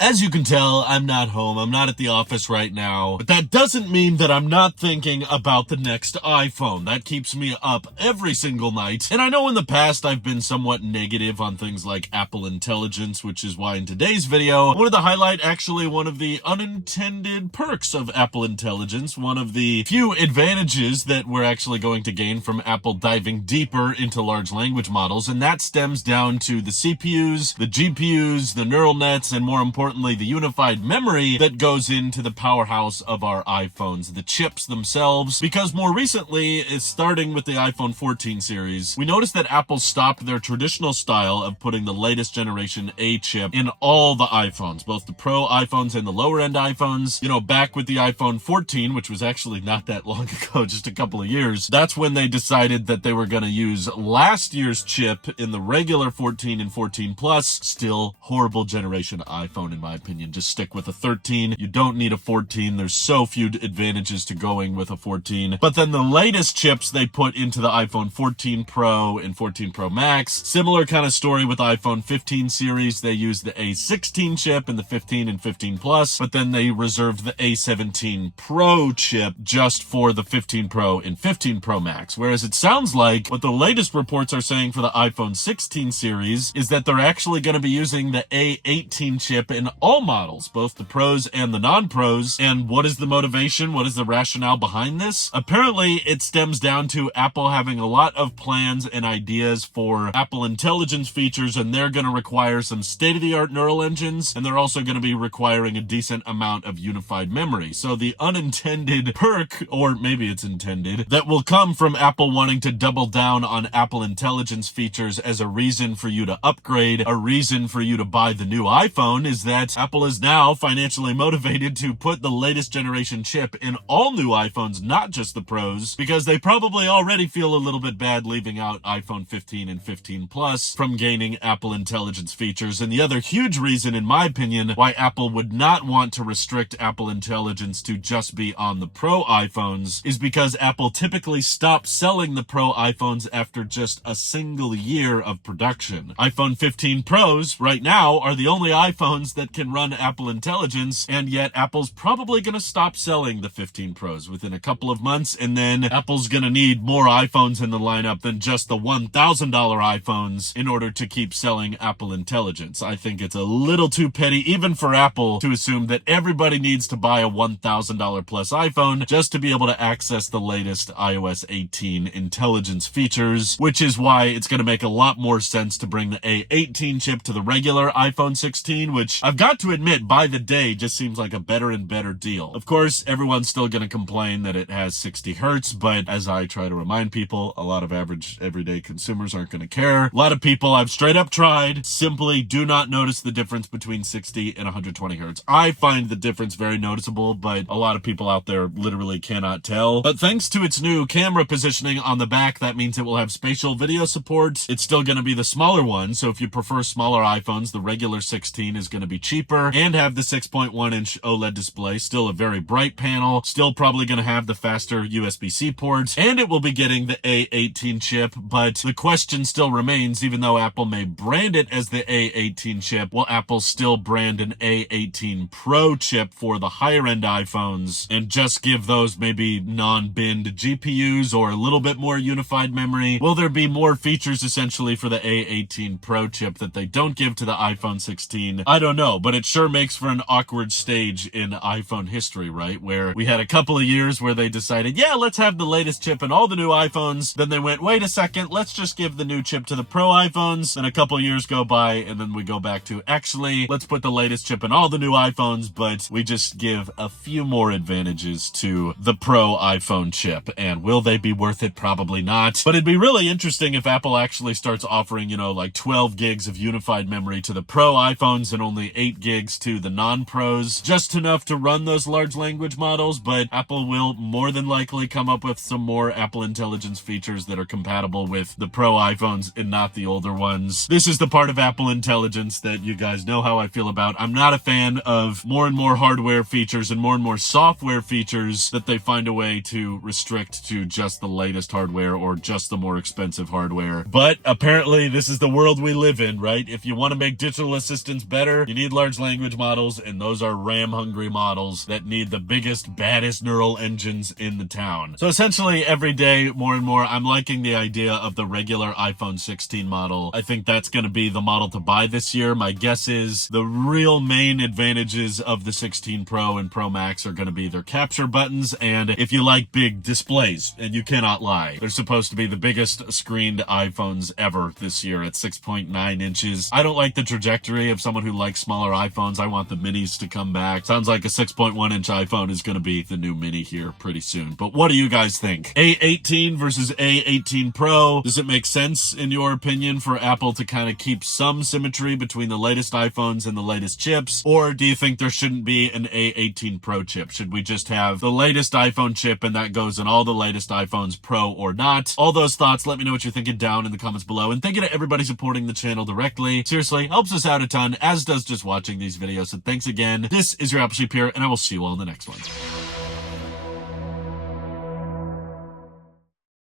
As you can tell, I'm not home. I'm not at the office right now. But that doesn't mean that I'm not thinking about the next iPhone. That keeps me up every single night. And I know in the past I've been somewhat negative on things like Apple Intelligence, which is why in today's video, I wanted to highlight actually one of the unintended perks of Apple Intelligence, one of the few advantages that we're actually going to gain from Apple diving deeper into large language models. And that stems down to the CPUs, the GPUs, the neural nets, and more importantly, the unified memory that goes into the powerhouse of our iPhones, the chips themselves. Because more recently, starting with the iPhone 14 series, we noticed that Apple stopped their traditional style of putting the latest generation A chip in all the iPhones, both the Pro iPhones and the lower end iPhones. You know, back with the iPhone 14, which was actually not that long ago, just a couple of years, that's when they decided that they were going to use last year's chip in the regular 14 and 14 Plus. Still horrible generation iPhone in my opinion. Just stick with a 13. You don't need a 14. There's so few advantages to going with a 14. But then the latest chips they put into the iPhone 14 Pro and 14 Pro Max. Similar kind of story with iPhone 15 series. They used the A16 chip in the 15 and 15 Plus, but then they reserved the A17 Pro chip just for the 15 Pro and 15 Pro Max. Whereas it sounds like what the latest reports are saying for the iPhone 16 series is that they're actually going to be using the A18 chip in all models, both the pros and the non-pros. And what is the motivation? What is the rationale behind this? Apparently, it stems down to Apple having a lot of plans and ideas for Apple Intelligence features, and they're going to require some state-of-the-art neural engines, and they're also going to be requiring a decent amount of unified memory. So the unintended perk, or maybe it's intended, that will come from Apple wanting to double down on Apple Intelligence features as a reason for you to upgrade, a reason for you to buy the new iPhone, is that Apple is now financially motivated to put the latest generation chip in all new iPhones, not just the Pros, because they probably already feel a little bit bad leaving out iPhone 15 and 15 Plus from gaining Apple Intelligence features. And the other huge reason, in my opinion, why Apple would not want to restrict Apple Intelligence to just be on the Pro iPhones is because Apple typically stops selling the Pro iPhones after just a single year of production. iPhone 15 Pros right now are the only iPhones that can run Apple Intelligence, and yet Apple's probably going to stop selling the 15 Pros within a couple of months, and then Apple's going to need more iPhones in the lineup than just the $1,000 iPhones in order to keep selling Apple Intelligence. I think it's a little too petty, even for Apple, to assume that everybody needs to buy a $1,000 plus iPhone just to be able to access the latest iOS 18 intelligence features, which is why it's going to make a lot more sense to bring the A18 chip to the regular iPhone 16, which I've got to admit, by the day, just seems like a better and better deal. Of course, everyone's still going to complain that it has 60 hertz, but as I try to remind people, a lot of average everyday consumers aren't going to care. A lot of people I've straight up tried simply do not notice the difference between 60 and 120 hertz. I find the difference very noticeable, but a lot of people out there literally cannot tell. But thanks to its new camera positioning on the back, that means it will have spatial video support. It's still going to be the smaller one, so if you prefer smaller iPhones, the regular 16 is going to be cheaper and have the 6.1 inch OLED display, still a very bright panel, still probably going to have the faster USB-C ports, and it will be getting the A18 chip. But the question still remains, even though Apple may brand it as the A18 chip, will Apple still brand an A18 Pro chip for the higher end iPhones and just give those maybe non-binned GPUs or a little bit more unified memory? Will there be more features essentially for the A18 Pro chip that they don't give to the iPhone 16? I don't know, but it sure makes for an awkward stage in iPhone history, right? Where we had a couple of years where they decided, yeah, let's have the latest chip in all the new iPhones. Then they went, wait a second, let's just give the new chip to the Pro iPhones. Then a couple of years go by, and then we go back to, actually, let's put the latest chip in all the new iPhones, but we just give a few more advantages to the Pro iPhone chip. And will they be worth it? Probably not. But it'd be really interesting if Apple actually starts offering, you know, like 12 gigs of unified memory to the Pro iPhones and only 8 gigs to the non-pros, just enough to run those large language models. But Apple will more than likely come up with some more Apple Intelligence features that are compatible with the Pro iPhones and not the older ones. This is the part of Apple Intelligence that you guys know how I feel about. I'm not a fan of more and more hardware features and more software features that they find a way to restrict to just the latest hardware or just the more expensive hardware. But apparently this is the world we live in, right? If you want to make digital assistants better, you need need large language models, and those are RAM-hungry models that need the biggest, baddest neural engines in the town. So essentially, every day, more and more, I'm liking the idea of the regular iPhone 16 model. I think that's going to be the model to buy this year. My guess is the real main advantages of the 16 Pro and Pro Max are going to be their capture buttons, and if you like big displays, and you cannot lie, they're supposed to be the biggest screened iPhones ever this year at 6.9 inches. I don't like the trajectory of someone who likes smaller iPhones. I want the minis to come back. Sounds like a 6.1 inch iPhone is going to be the new mini here pretty soon. But what do you guys think? A18 versus A18 Pro. Does it make sense, in your opinion, for Apple to kind of keep some symmetry between the latest iPhones and the latest chips? Or do you think there shouldn't be an A18 Pro chip? Should we just have the latest iPhone chip and that goes in all the latest iPhones, Pro or not? All those thoughts, let me know what you're thinking down in the comments below. And thank you to everybody supporting the channel directly. Seriously, helps us out a ton, as does just watching these videos. So thanks again. This is your Apple Sheep here, and I will see you all in the next one.